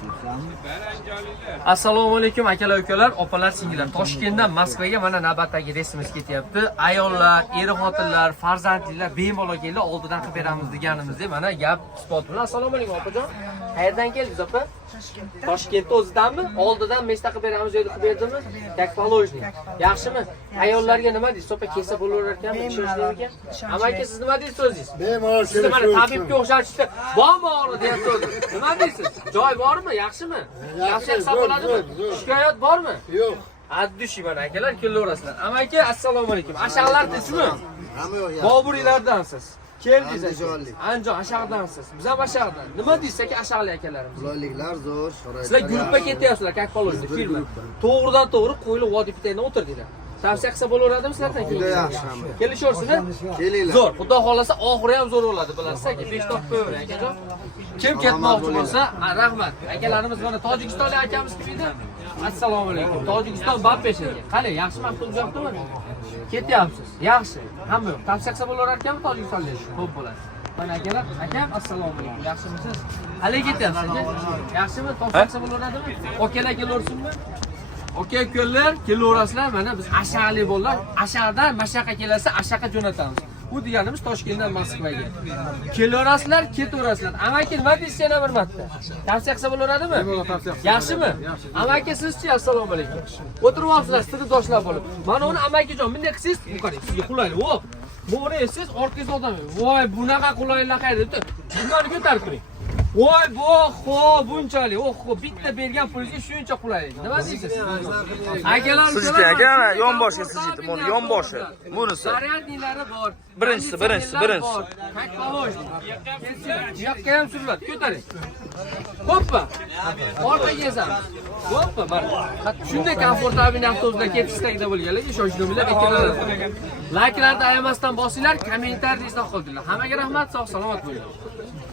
Assalomu alaykum akalar, ukalar, opalar, singillar. Toshkentdan Moskvaga mana navbatdagi reysimiz ketyapti. Ayollar, er-xotinlar, farzandlilar bemalol keldi, oldidan qilib beramiz deganimizda mana gap isbot bilan. Assalomu alaykum opajon. Qayerdan keldingiz opa? Toshkentda o'zidanmi? Oldidan mesta qilib beramiz deb qilib berdimi? Как положено. Yaxshimi? Ayollarga nima deysiz? Opa kelsa bo'laverar ekanmi? Ishonishlar ekan. Amaki siz nima deysiz o'zingiz? Bemalol Siz mana tabibga o'xshatishdi. Bormi og'ri deyapti o'zi. Nima deysiz? Joy bormi? Yaxshimi? Yaxshi hisob bo'ladimi? Shikoyat bormi? Yo'q. Addushi mana akalar kelaverasizlar. Amaki assalomu alaykum. Ashaqlar deysizmi? Hamma yo'q. Boburiylardansiz. Keldingiz aka. Andijon Ashaqdansiz. Biz ham Ashaqdan. Nima deysiz aka Ashaqli akalarimiz? Qulayliklar zo'r, Sizlar guruhga ketyapsizlar, как положено, filmda. To'g'ridan to'g'ri qo'yilib vodiy pitayda o'tirdinglar. Tavsiya qilsa bo'laveradimi sizlardan keyin? Juda yaxshi hamma. Kelishaversizlar? Kelinglar. Zo'r. Xudo xolasa oxiri ham zo'r bo'ladi, bilasiz aka. 5 top qo'yavering akajon. Kim ketmoqchi bo'lsa, rahmat. Akalarimiz mana Tojikistonlik akamiz kim edi? Assalomu alaykum. Tojikiston Bappesh aka. Qani, yaxshi maqsad yo'qmi? Ketyapsiz. Yaxshi. Hamma yo'q. Tavsiya qilsa bo'laverar ekanmi Tojikistonlik? Xo'p bo'ladi. Mana akalar, akam assalomu alaykum. Yaxshimisiz? Hali ketyapsiz aka? Yaxshimi? Tavsiya qilsa bo'laveradimi? Okalar kelaversinmi? Okey ukalar, kelaverasizlar. Mana biz Ashaqli bolalar, Ashaqdan Mashaqqa kelsa, Ashaqqa jo'natamiz. Bu deganimiz Toshkentdan Moskvaga. Kelaverasizlar, ketaverasizlar. Amaki nima deysiz yana bir marta? Tavsiya qilsa bo'laveradimi? Yaxshimi? Amaki sizchi? Assalomu alaykum. O'tiryapsizlar, sirdoshlar bo'lib. Mana uni amakijon, bunday qilsangiz, bu qarang, sizga qulaylik. Hop. Bo'g'ri siz orqangizda odam. Voy, bunaqa qulaylik qayerda? Bunlarni ko'tarib turing. Voy, xo'p, bunchalik. Bitta bergan pulga shuncha qulaylik. Nima deysiz? Akalar, Sizga aka, yonboshi sizga, buni yonboshi. Bunisi. Zaryadnilari bor. Birinchisi. Как положено. Yoqqa ham suriladi. Ko'taring. Hoppa. Orqaga ezamiz. Hoppa, mana. Shunday komfortabil avtobuslar ketishda bo'lganlar, shoshilinglar, akalar. Layklarni ayamasdan bosinglar, kommentariyangizda qoldiringlar. Hammaga rahmat, sog' salomat bo'ling.